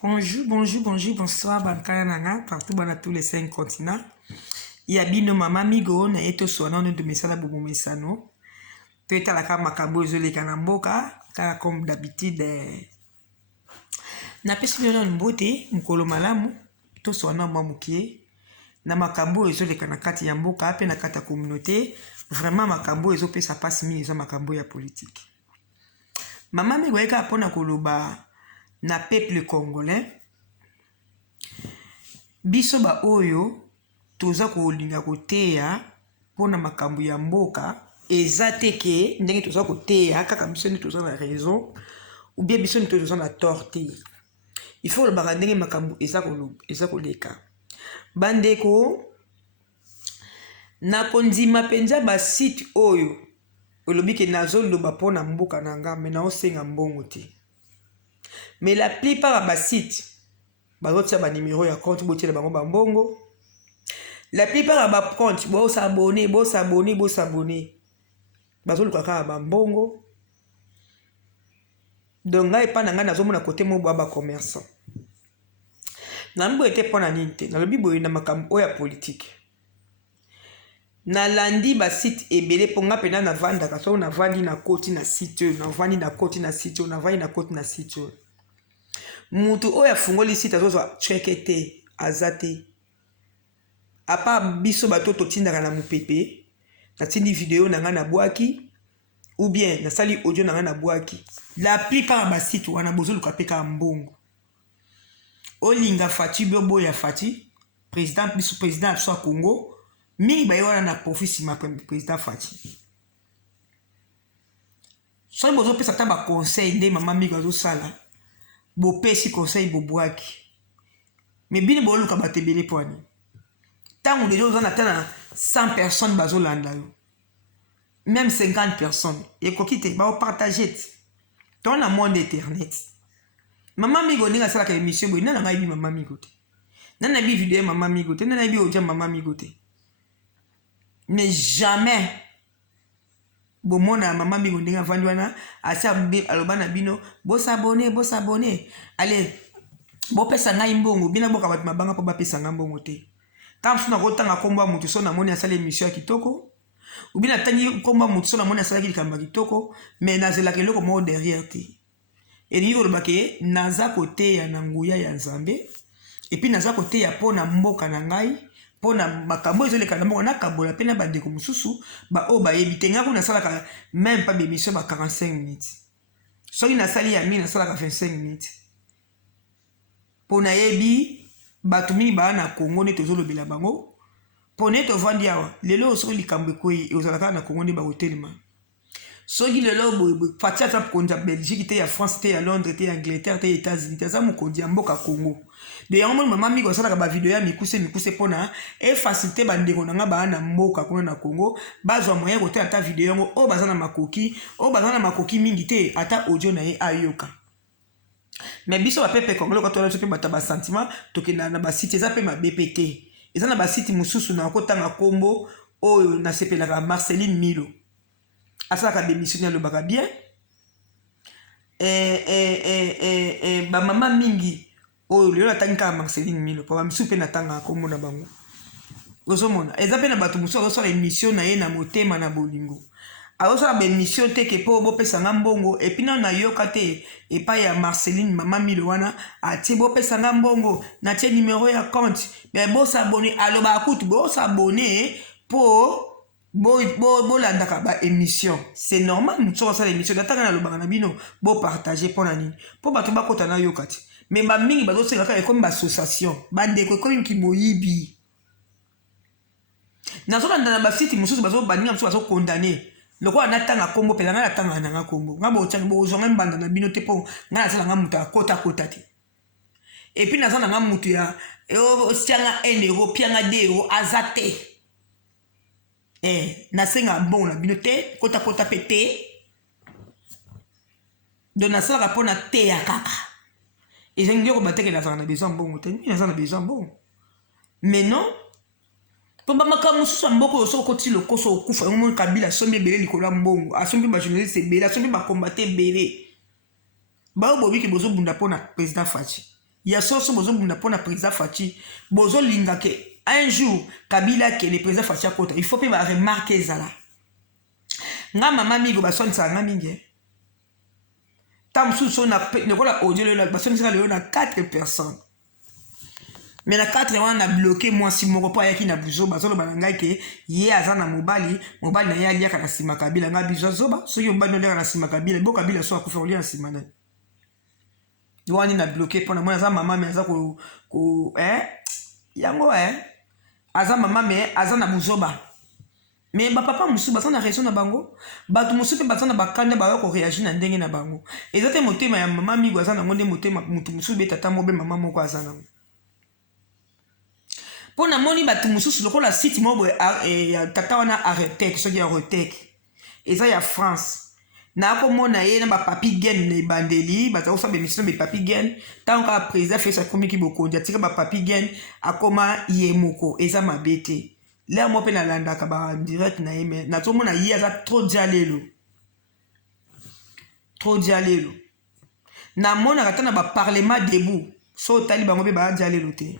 Bonjour, bonjour, bonjour, bonsoir, Bankaya Nanga, partout dans tous les 5 continents. Yabino Mama Migo, na eto soana de Messala Bobo Messano. Teta la kama makabo ezole kanamboka, kala comme d'habitude. Na pesi bino mbote, mukolo malamu, to soana mwamukie. Na makambo ezole kanakati ya mboka, pe na kata communauté, vraiment makambo ezope sa passe mi ezo makambo ya politique. Mama Migo eka apona koloba na peuple congolais biso ba oyo toza kolinga koteya pona makambo ya mboka eza teke ndenge toza koteya kaka biso ni toza na raison ou bien biso ni toza na torte. Il faut le ndenge makambo eza koleka bandeko na kondima penza ba site oyo olobi ke nazoloba pona mboka nanga me na osenga mbongo te. Mais la plupart des sites, ba numéro ya compte botiela bango ba mbongo. La plupart des comptes, bo s'abonner. Bazolu kaka ba mbongo. Donc ngai pa nanga nazomona côté mo ba commerçant. Na mbo était pona ninte, na lobi boye na makambo ya politique. Na landi ba site ebele ponga pena na vanda kaso na vandi na koti na site, na vandi na koti na site, na vandi na koti na site. Mutu oya fungoli site azozo chekete azate apa biso bato totindaka na mupepe na tindi video na nga na bwaki ou bien na sali audio na nga na bwaki. La plupart ba site wana bozolu kapeka mbongo olinga Fati bobo ya Fati président biso président so Congo mingi ba wana na profit ma président Fati so bozo pesa ta ba conseil de Mama Migo zo sala bo pesi conseil bo boaki mais bino bo luka batebele poani tango les gens on attend 100 personnes bazo landa yo même 50 personnes et kokite ba partager dans le monde internet. Mama Migo ninga sala ka émission bo nana ngai bi Mama Migo te nana bi vidéo Mama Migo te nana bi audio Mama Migo te mais jamais bon mona Mama Migo ndinga vandi wana asa alobana bino bo s'abonner allez bo pesa ngai mbongo bina boka bat mabanga po ba pesa ngai mbongo te tam suna kotanga komba mutu so na moni asala émission ya kitoko ou bina tangi komba mutu so na moni asala kikamba kitoko mais nazela keloko mo derrière te et ni ko bake naza côté ya nanguya ya Nzambe et puis naza côté ya pona mboka na ngai pona makambo ezoleka na mboka na kabola pena bandeko mususu ba o ba yebite ngako na sala même pas bémission ba 45 minutes soki na sali ya mina sala 25 minutes pona yebi batu mingi ba na Congo ne tozolobela bango pona to vandi awa lelo so likambo koyi ozalaka na Congo ne ba hotelma soki lelo bo fatia ta konja Belgique te ya France te ya Londres te ya Angleterre te ya États-Unis te za mokonzi ya mboka Congo de yango Mama Migo sala ba video ya mikuse pona e facilité bandeko nanga ba na mboka kuna na Congo bazwa moyen kote ata video yango o bazana makoki mingi te ata audio na ye ayoka. Mais biso ba pepe Congolais ko tola pe bata ba sentiment tokena na ba site za pe ma BPT eza na ba site mususu na kotanga kombo oyo na sepelaka Marceline Milo asala ka démission ya lobaka bien ba mama mingi oyo lelo atanga Marceline Milo pa misupe na tanga kombo na bango ozomona eza pe na bato mususu azosala émission na ye na motema na bolingo azosala ba émission te ke po bopesa nga mbongo et puis na yoka te epai ya Marceline Mama Milo wana atie bopesa nga mbongo na tie numéro ya compte mais bo s'abonner aloba akutu bo s'abonner po bo landaka ba émission c'est normal mutu osala émission datanga na lobanga na bino bo partager pona nini po bato bakota na yoka te mais ba mingi bazosenga kaka comme ba association bandeko comme ki moyibi nazolanda na ba site mususu baninga mususu bazo condamner loko anatanga kombo pela nga natanga nanga kombo ngabo otanga bo zonga mbanda na bino te po nga nasala nga mutu akota te et puis nazana nga mutu ya sianga 1 euro pianga 2 euro azate nasenga bon na bino te kota pete donc nasala pona te ya kaka ezengi ko bateke nazana na besoin bon te ni nazana besoin bon mais non pomba makamu susu mboko so koti lokoso okufa ngo Kabila sombi belé likola mbongo asombi ba journaliste belé asombi ba combattre belé ba obobi ke bozo bunda pona président Fati ya soso bozo bunda pona président Fachi bozo linga ke un jour Kabila ke le président Fachi akota il faut pe ba remarquer zala nga mama migo ba sonisa nga mingi tam sou na nekola audio le ba sonisa le na 4 personnes mais na 4 on a bloqué moi si moko pa yaki na buzo bazolo bananga ke ye azana mobali na ya liaka na sima Kabila nga bizo zoba so yo mbano ndeka na sima Kabila bo Kabila so akufa olia na sima na wani na bloqué pona moi za mama mais za ko yango aza mama mais azana buzoba mais ba papa musu bazana raison na bango batu musu pe bazana bakanda ba ko réagir na ndenge na bango ezate motema ya mama migo azana ngonde motema mutu musu be tata mobe mama moko azana pona moni batu musu lokola site mobo ya tata wana arrêté que soki arrêté eza ya France na ko mona ye na ba papi gen ne bandeli ba za be mission be papi gen tant ka président fait sa komiki boko dia tika ba papi gen akoma ye moko eza mabete là mo pe na landa ka ba direct na yeme na to mona ye za trop dialelo na mona katana ba parlement debout so tali bango be ba dialelo te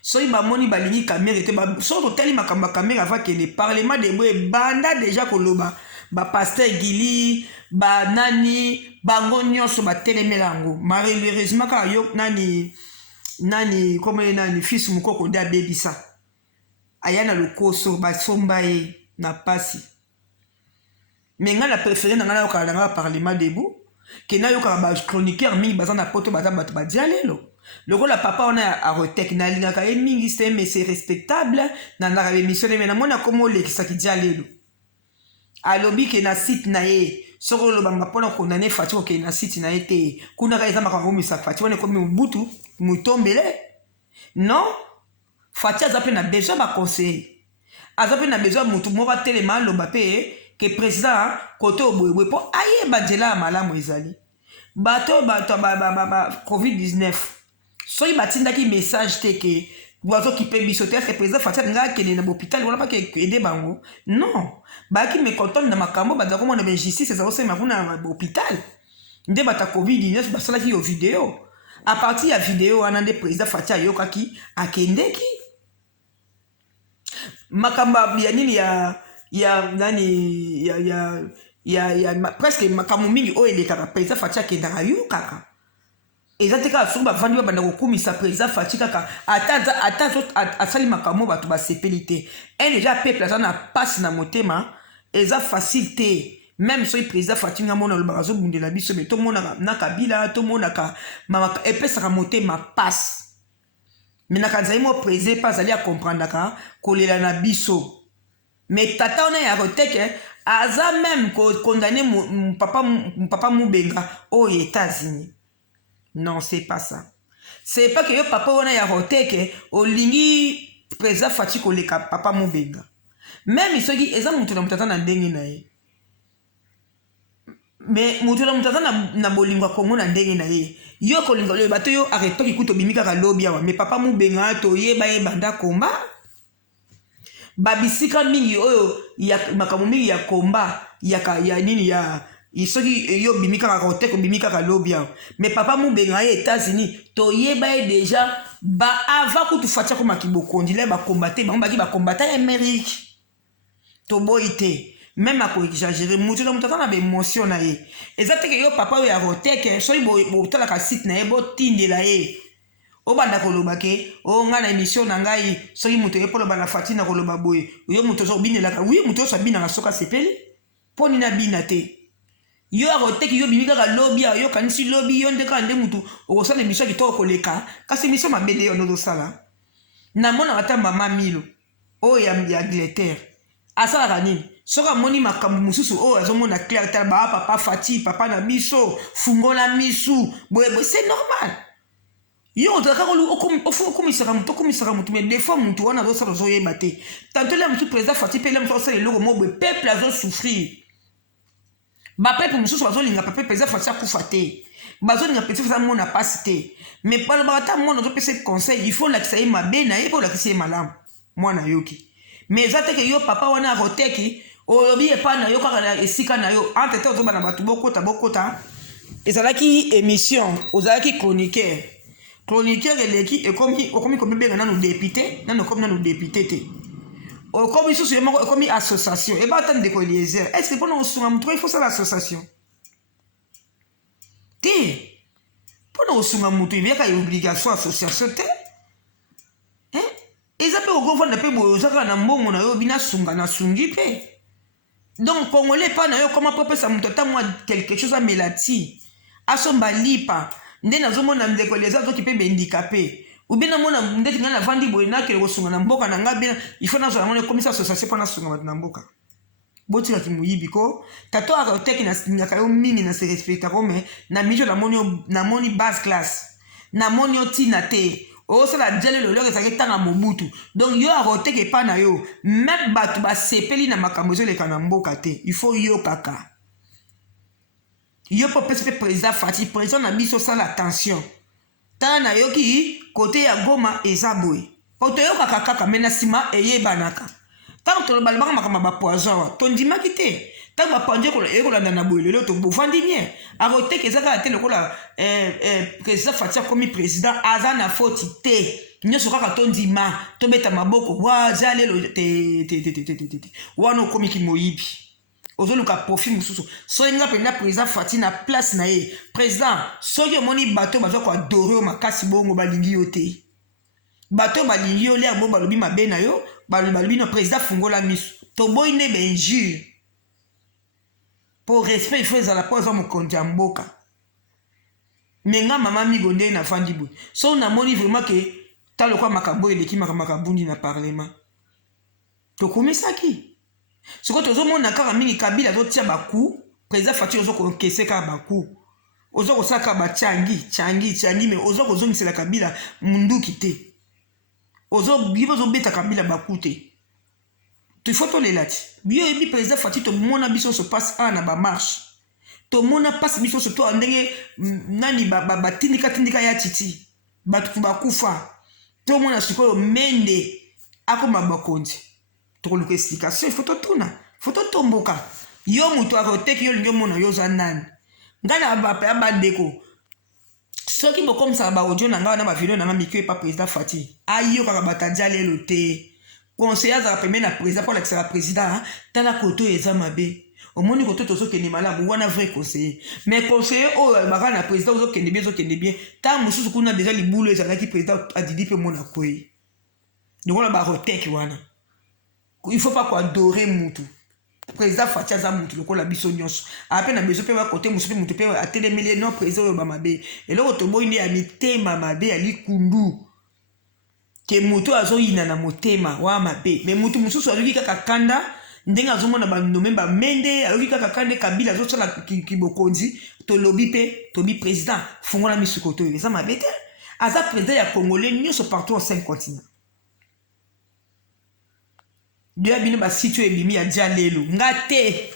so iba moni balingi caméra te ba so tali makamba caméra va que le parlement debout e banda déjà koloba ba pasteur Gili ba nani bango nyonso ba telemelango malheureusement ka yo nani comme nani fils mukoko nda bebisa ayana lokoso ba sombaye na pasi mais nga la préféré na nga okala nga parlement debout ke na yo ka ba chroniqueur mingi bazana poto bato ba dialelo lokola papa on a retek na linga ka mingi mais c'est respectable na la émission mais na mona komo lekisa ki dialelo alobi ke na site na ye soko lo banga pona condamner Fachi ko ke na site na ye te kuna ka ezama ka komisa Fachi wana komi mubutu mutombele non Fachi azape na besoin ba conseil azape na besoin mutu moko telema lo bape ke président kote oboyeboye po aye badela malamu ezali bato ba COVID-19 soki batindaki message te ke boazo qui peut bisoter ce président Fachi nga kene na hôpital wala pas que aider bango non ba ki me content na makambo ba dako mona justice ça aussi ma kuna hôpital nde bata COVID-19 ba sala ki yo vidéo à partir ya vidéo anande président Fachi ayoka ki akendeki makamba ya nini ya nani ya presque makambo mingi o eleka président Fachi akendaka yo kaka ezateka suba vandi ba banda kokumisa président Fachi kaka asali makambo bato ba sepelité et déjà peuple azana passe na motema eza facilité même so président Fachi nga mona lo bazo bundela biso mais to mona na Kabila to mona ka mama epesa motema passe mais na kanza mo président pas ali a comprendre ka kolela na biso mais tata ona ya roteke aza même ko condamner papa Mubenga aux États-Unis. Non, c'est pas ça. C'est pas que yo papa wana ya roteke olingi président Fachi koleka papa Mubenga. Même isoki eza mutu na mutata na ndenge na ye. Mais mutu na mutata na bolingwa Kongo na ndenge na ye. Yo kolinga yo bato yo arrêto ki kuto bimika ka lobby awa mais papa Mubenga to yeba ye banda komba. Babisika mingi oyo ya makambo mingi ya komba ya nini ya isoki yo bimika ka roteke bimika ka lobby mais papa Mubenga ye États-Unis to yeba ye déjà ba avant que tu fatia ko makibokondi le ba combattre ba combattre Amérique to boité même à ko exagérer mutu na mutata na be émotion na ye ezateke yo papa yo ya roteke so bo tala ka site na ye bo tindela ye o banda koloba ke o nga na émission na ngai soki mutu ye polo bana Fachi na koloba boye yo mutu so binela ka oui mutu so bina na soka sepeli poni na bina te yo aroteki yo bimika ka lobby yo kanisi lobby yo ndeka nde mutu okosala émission kitoko koleka kasi émission mabele yo ndo sala na mona ata mama Milo o ya Angleterre asala nini soka moni makambo mususu o azomona clair tal ba papa Fachi papa na biso fungola misu boye c'est normal yo otaka okumisaka mutu mais des fois mutu wana azosala ozoyeba te tanto le mutu président Fachi pe le mutu osala eloko moboye peuple azosouffrir ba peuple mususu bazolinga papa président Fachi akufa te bazolinga petit Fachi mona pasi te mais balobaka ta mwana ozopesa conseil il faut lakisa ye mabe na ye mpo olakisa ye malamu mwana yoki mais eza te ke yo papa wana aroteki olobi epa na yo kaka na esika na yo entre te ozobana bato bokota ezalaki émission ozalaki chroniqueur chroniqueur eleki okomi kobenga nanu député nanu comme nanu député te okomi susu yemoko okomi association eba ata ndeko Eliezer est ce que mpona kosunga motu il faut sala association te mpona kosunga motu eyaka obligation association te eza mpe okovanda mpe boye ozaka na mbongo na yo binasunga nasungi mpe donc congolais epa na yo koma mpo opesa moto ata mwa quelque chose amela ti asomba lipa nde nazomona ndeko Eliezer azoki mpe bendikape oubien namona ndeti ngai navandi boye nakele kosunga na mboka na ngai bena ifo nazala mona ekomisa association mpo nasunga bato na mboka botikaki moyibi ko tato akoteki nasingaka yo mingi na se respectako me na mijo namoni base classe namoni yo ntina te osala jale loloko ezalaki ntanga mobutu donc yo akoteki epa na yo meme bato basepeli na makambo ezoleka na mboka te il faut yo kaka yo mpo pesi mpe président Fati président na biso osala attention tala nayoki kote ya Goma eza boye po toyokaka kaka me na nsima eyebanaka ntango tolobalobaka makambo ya bapoison awa tondimaki te ntango bapoison ekolanda na boye lelo tobofandi bien akoteka eza kaka te lokola président Fati akomi président aza na foti te nyonso kaka tondima tobeta maboko waza lelo te wana okomiki moyibi ozoluka profit mosusu soki nga mpenza président Fati na place na ye président soki omoni bato baza koadore yo makasi bongo balingi yo te bato balingi yo lere bo balobi mabe na yo balobi no président fungola miso toboyi nde benjure po respect il faut ezala po eza mokonzi ya mboka me nga mama migo nde nafandi boye so namoni vraiment ke talokwa makambo eleki makambo bundi na parlement tokumisaki sikoyo tozomona kaka mingi Kabila azotia baku président Fati ozokokese kaka baku ozokosala kaka bachangi me ozokozongisela Kabila munduki te ozobeta Kabila baku te tifo tolela ti biyo yebi président Fati tomona biso nyonso passe a na bamarche tomona passe biso nyonso to ndenge nani batindika ya titi bato bakufa tomona sikoyo mende akoma bakonzi tokoluka explication il faut totuna il faut totomboka yo moto akoteki yo lingi omona yo oza nani ngai na bapaya bandeko soki bokomisaka baaudio na ngai na bavideo na nga miki epa président Fati ayokaka batandi alelo te conseiller azala pembe na président mpo alakisaka président tala koto eza mabe omoni koto tozokende malamu wana vrai conseiller mais conseiller oyo alobaka na président ozokende bien ntango mosusu kuna deja libulu ezalaki président adidi mpe mona kwei lokola baroteki wana il faut pas adorer mutu président Fati aza mutu lokola biso nyonso ape na beso pe ba côté musu pe mutu pe atelemeli non président oyo ba mabe eloko toboyi nde ya mitema mabe ya likundu ke mutu azoyina na motema wa mabe mais mutu mususu azoki kaka kanda ndenge azomona banome bamende ayoki kaka kande Kabila azosala kibokonzi tolobi pe tobi président fungola misuko to eza mabe te aza président ya congolais nyonso partout en 5 continents Dieu bino ba sitio ebimi ya dia lelo nga te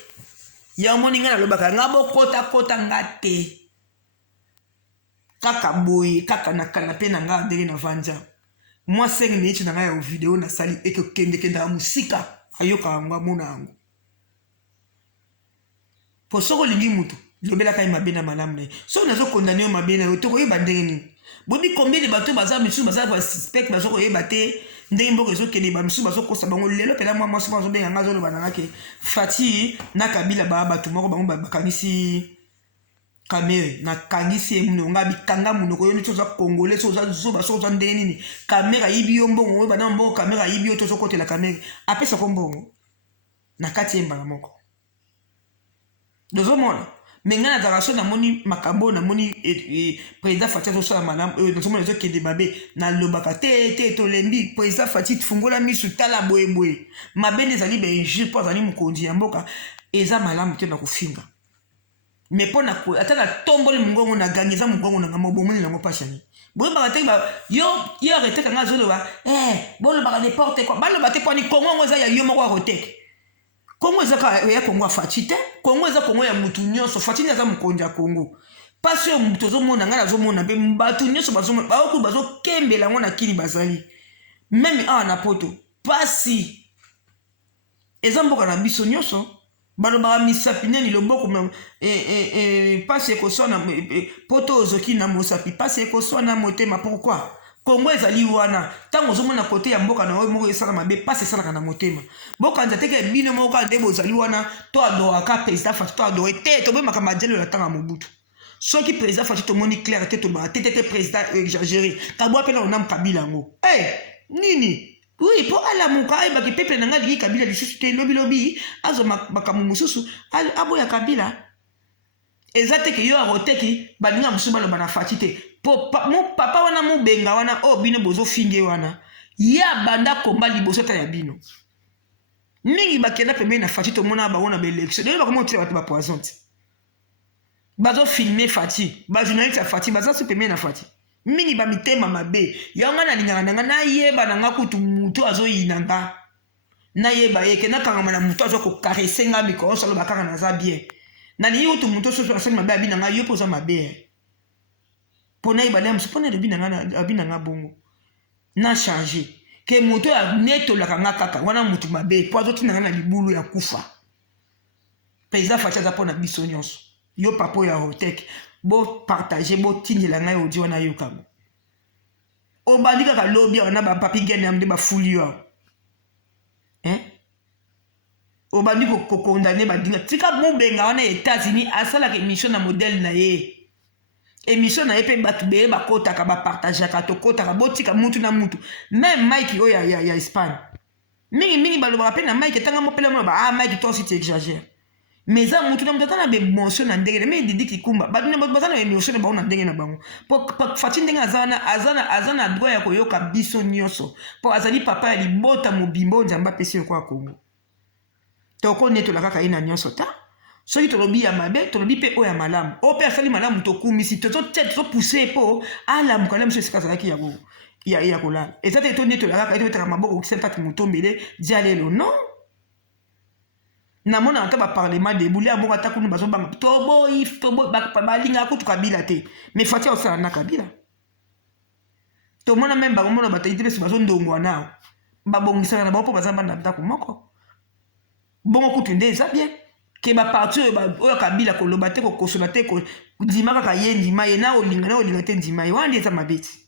ya moni nga nalobaka nga bokota nga te kaka boye kaka na kanape na nga ndenge na vanja moi 5 minutes na nga ya video na sali eke kende ya musika ayoka nga mona yango po soko lingi mutu lobelaka ye mabe na malamu na ye so nazokondane yo mabe na yo tokoyeba ndenge nini bobi combien de bato baza misusu baza basuspect bazokoyeba te ndenge mboka ezokende bamisusu bazokosa bango lelo mpela mwa mwasi moko azobenga nga azoloba na nga ke Fati na Kabila baa bato moko bango bakangisi kamere nakangisi ye munoko nga bikanga munoko yo neti oza congolais so oza zoba so oza ndenge nini kamere ayibi yo mbongo oyo bana mbongo kamere ayibi yo tozokotela kamere apesako mbongo na kati ye mbala moko dozomona mais nga nazalaka so namoni makambo namoni président Fati azosala malamu nazomona ezokende mabe nalobaka te tolembi président Fati fungola misu tala boyeboye mabe nde ezali bainjure mpo azali mokonzi ya mboka eza malamu te na kofinga mais mpo ata na tomboli mongongo na gangi eza mongongo na nga mobomoni nango pashani boyebaka te yo areteka nga azoloba bolobaka deporte kwa baloba te mponi kongo yango eza ya yo moko aroteke Kongo eza ya Kongo ya Fati te Kongo eza Kongo ya mutu nyonso Fati ni aza mokonzi ya Kongo pasi oyo mutu ozomona nga nazomona mpe bato nyonso bazomona baoku bazokembela yango na kini bazali meme awa na poto pasi eza mboka na biso nyonso balobaka misapi neni loboko pasi ekoswana poto ozoki na mosapi pasi ekoswana motema. Pourquoi? Congo ezali wana ntango ozomona kote ya mboka na oyo moko esala mabe pasi esalaka na motema. Bokanza teke bino moko nde bozali wana to adoraka président Faci to adore te toboyemaka majelo ya ntango ya Mobutu. Soki président Faci tomoni clair te tolobaka te président exagéré kabwa mpe na onam Kabila yango nini. Oui, po alamuka ayebaki peple na nga liki Kabila lisusu te lobi azo makambo mosusu aboya Kabila. Eza teke yo aroteki baninga mosusu baloba na Faci te. Po papa wana mobenga wana o bino bozofinge wana ya banda komba liboso ta ya bino. Mingi bakenda pembeni na Faci tomona baona ba election. Delo bakoma otira bato ba poison te. Bazo filmer Faci, ba journaliste ya Faci baza su pembeni na Faci. Mingi ba mitema mabe yanga na lingana nanga na yeba nanga kutu mutu azo yinanga na yeba yeke na kangama na mutu azo ko caresser nga mikoro solo bakanga na za bien na ni yoto mutu so so mabe abina yo poza mabe pona yeba na msupona de abina nga bongo na changer ke mutu ya neto la kanga kaka wana mutu mabe po azo tinanga na libulu ya kufa président Faci za pona biso nyonso yo papo ya hotek bo partager bo tindela ngai audio na yo kango obandi kaka lobby wana ba papi gene amde ba fuli yo obandi ko condamner ba dinga tika mo benga wana États-Unis asala ke émission na modèle na ye émission na ye pe batu be ba kota ka ba partager ka to kota ka botika mutu na mutu même Mike yo ya Espagne mingi baloba pe na Mike tanga mo pele mo ba Mike toi si tu exagères. Mais ça mutu na mutata na be émotion na ndenge mais Didi Kikumba badina bazana émotion na bango na ndenge na bango po Faci ndenge azana droit ya koyoka biso nyonso po azali papa ya libota mobimbo nzamba pesi kwa Kongo to ko neto la kaka ina nyonso ta soki tolobi ya mabe tolobi pe o ya malamu o pe asali malamu to kumisi to pousser po ala mukala mso sikazala ki ya kolala ezate to neto la kaka ito tera maboko kisenta mutombele dialelo non. Na mona anta ba parlement de bouli amoko atakunu bazo banga tobo balinga kutu Kabila te mais Faci osala na Kabila to mona même bango mona batayi te bazo ndongwa nao babongisa na bapo bazamba na ndako moko bongo kutu nde eza bien ke ba parti oyo Kabila koloba te ko kosola te ko ndima kaka ye ndima ye na olinga te ndima ye wandi eza mabeti.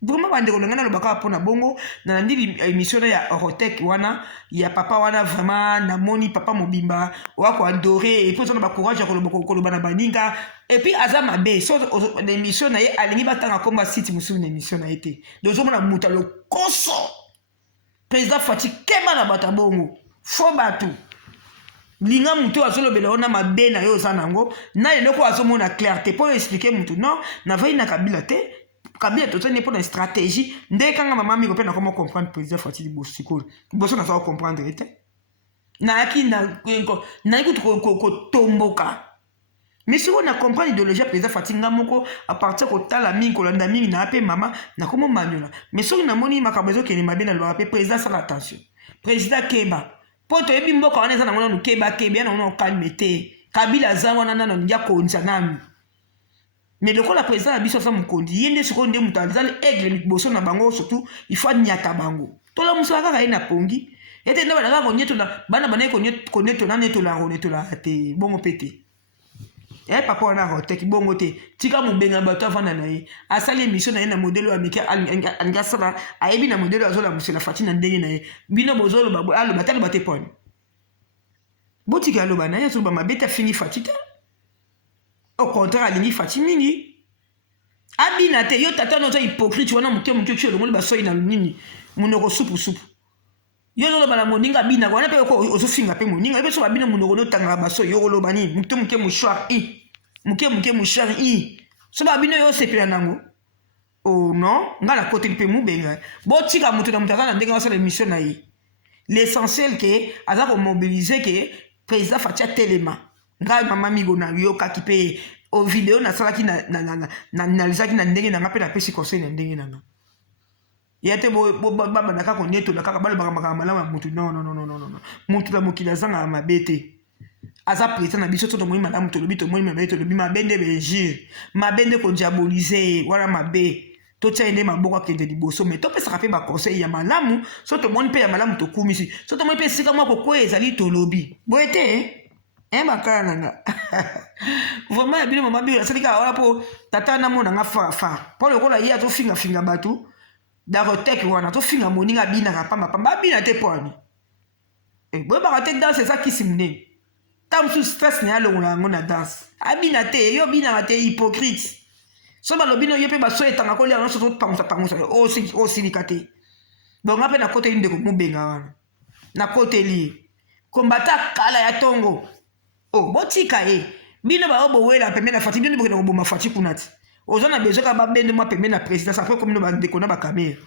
Vraiment bande ko ngana lobaka pona bongo na ndili émission ya Rotek wana ya papa wana vraiment na moni papa mobimba wako adorer et puis on ba courage koloba na baninga et puis azama be so l'émission na ye alingi batanga komba site musu na émission na été donc on a muta le koso président Faci kema na bata bongo fo batu linga mutu azolobela ona mabe na yo zanango na eloko azomona clarté pour expliquer mutu non na vai na Kabila te Kabila tout ça n'est pas une stratégie. Dès quand ma maman me comprend comment comprendre président Faci liboso sikolo. Liboso na savoir comprendre ete. Na ki na écoute ko tomboka. Mais si on a compris l'idéologie président Faci ngamoko à partir ko tala mingi ko landa mingi na pe mama na komo manyola. Mais so na moni makabezo ke ni mabe na lo président ça attention. Président Keba. Poto ebi mboka wana za na ngona Keba na ngona kalmete. Kabila za wana na ndia ko nzanami. Mais le la président a biso sa mukondi yende seconde mutalizali aigle boso na bango surtout il faut nyata bango to la musaka ka ina pongi ete na bana ko nyeto na bana ko neto na neto la te bongo pete papa na Rotek bongo te tika mubenga bato afana na ye asali émission na ye na modèle américain angasala ayebi na modèle azola musela Faci na ndenge na ye bino bozolo babo alo batali bate pon botika alo bana ya so ba mabeta fini Faci ta. Au contraire, alingi Faci mingi. Abina te yo tata no za hypocrite wana muke tu le monde ba soyi na nini. Munoko supu. Yo no bala moninga bina wana pe ko ozofinga pe moninga pe so babina munoko no tanga ba soyi yo lo bani muke mouchoir i. Muke mouchoir i. So babina yo sepela nango. Oh non, ngala côté pe mu benga. Bo tika mutu na mutaka na ndenga wasala émission na yi. L'essentiel que aza ko mobiliser que président Faci telema. Ngai mama migo na yo kakipe o video na sala ki na lizaki na ndenge na ngape na pesi conseil na ndenge na nga yate bo baba na kako neto la kaka balo baka malama mutu non mutu la mokila zanga mabete aza président na biso to moyi madame to lobi to moyi mabete to lobi mabende benjir mabende ko diaboliser wala mabe to tia ende maboko kende liboso mais to pesa pe ba conseil ya malamu so to moni pe ya malamu to kumisi so to moni pe sika moko ko ezali to lobi boete bakala nanga vraiment bino mama bino asalika wala po tata na mona nga fa po lokola ye azofinga bato daroteke wana tofinga moninga binaka pamba bina te poani boyebaka te danse eza kisi monene ta mosusu stress na ye alongola yango na danse abina te yo binaka te hypocrite so balobi no yo mpe baso etanga kolia nyonso topangusa osilika te bonga mpe nakoteli ndeko mobenga wana nakoteli kombata kala ya tongo botika ye bino bao bowela pembe na fati bino bokenda koboma fati kuna ti oza na besoin ka babende mwa pembe na présidence après komino bandeko na bakamere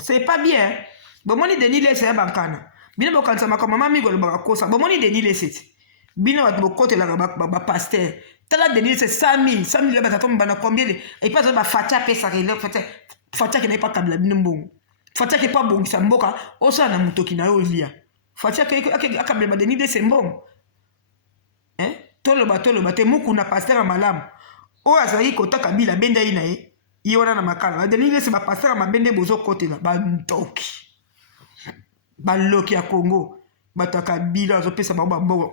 c'est pas bien bomoni Denis Lese ya bankana bino bokanisa makambo mama migo lobaka kosa bomoni Denis Lese ti bino bato bokotelaka bapaster tala Denis Lese 100 000 ya batato mbana combien de epa zo bafati apesaka ele fati akena epa kabila bino mbongo fati ake epa bongisa mboka osala na motoki na yo olia fati akabela Denis Lese mbongo toloba te muku na paster ya malamu oyo azalaki kota kabila benda ye na ye wana na makala Denis Lese bapaster ya mabende bozokotela bantoki baloki ya Congo bato ya kabila azopesa bango bambongo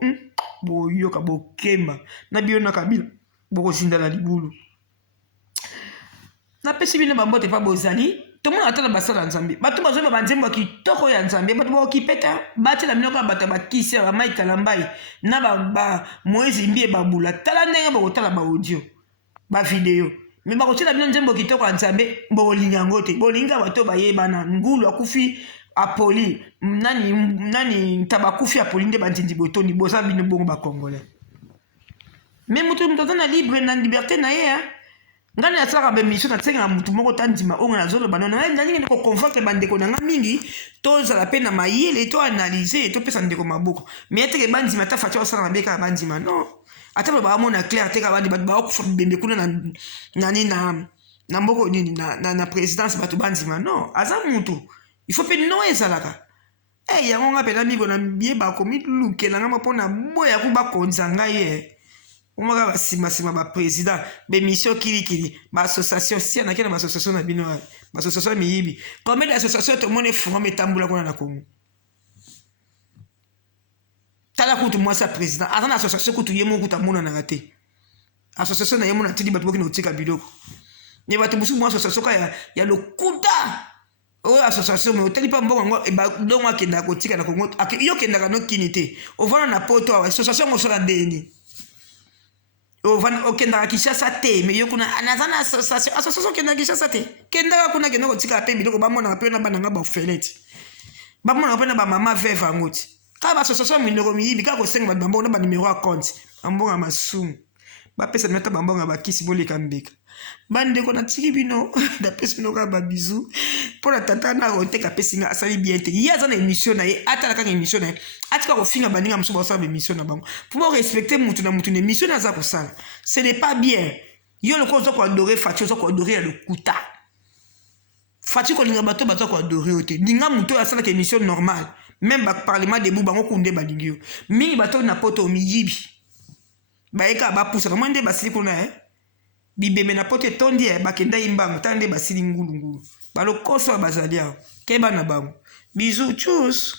boyoka bokemba na bino na kabila bokozinda na libulu napesi bino bambote mpa bozali tomona ata na basala nzambe bato bazoyeba banzembo ya kitoko ya nzambe bato bakokipeta batela bino kaka bato ya bakisi ya bamai kalambai na moezi mbie babula tala ndenge bokotala baaudio bavideo me bakotela bino nzembo ya kitoko ya nzambe bokolinga yango te bolinga bato bayebana ngulu akufi apoli nani tabakufi apoli nde bandindi botoni boza bino bongo bakongolais me mutu aza na libre na liberté na ye ngani asalaka bemission natisengaka mutu moko tandima ongo nazoloba nono nalingi nde koconvaincre bandeko na nga mingi tozala mpe na mayele toanalyse topesa ndeko maboko me eteke bandima ta fatia osala mabe kaka bandima non ata balobaka mona clair te kaka bandi bato bakokufa bibembe kuna nani na mboko nini na présidence bato bandima non aza mutu il faut pe no ezalaka yango nga pela migo na bieba komilukela nga mpona boya ku bakonza ngai ye omaka basimasima baprésident bemission kilikili baassociation sia nakena baassociation na bino baassociation ya miyibi combien d'association tomoni efungama etambola kuna na Congo tala kutu mwasi ya président aza na association kutu ye moko kutu amonanaka te association na ye mona tindi bato bokina kotika biloko me bato mosusu mwa association ka ya lokuta oyo association me otali mpa mbongo yango dongo akendaka kotika na Congo yo okendaka nokini te ovanda na poto awa association osala ndeni okendaka Kinshasa te me yo kuna naza na association okendaka Kinshasa te kendaka kuna kenda kotika mpe biloko bamonaka mpe na bana nga bafeleti bamonaka mpe na bamama veve yango ti kaka baassociation mindoko miyibi kaka kosenga bato bambongo na banimero ya compte bambongo ya masumu bapesa bino ata bambongo ya bakisi boleka mbeka bandeko natiki bino napesi bino kaka babizu mpo na tata na koteka apesi nga asali bien te ye aza na émission na ye atala kaka émission na ye atika kofinga baninga mosusu basala baémission na bango mpo barespecte mutu na mutu na émission na aza kosala ce n'est pas bien yo lokola oza koadore fati oza koadore ya lokuta fati kolinga bato baza koadore yo te linga mutu oyo asalaka émission normale même baparlement debu bango kunde balingi yo mingi bato na poto miyibi bayeka bapusa bamwa nde basili kuna bibembe na poto etondi bakenda yimbango tala nde basili ngulungulu balokoso ya bazali awo keba na bango bizu chus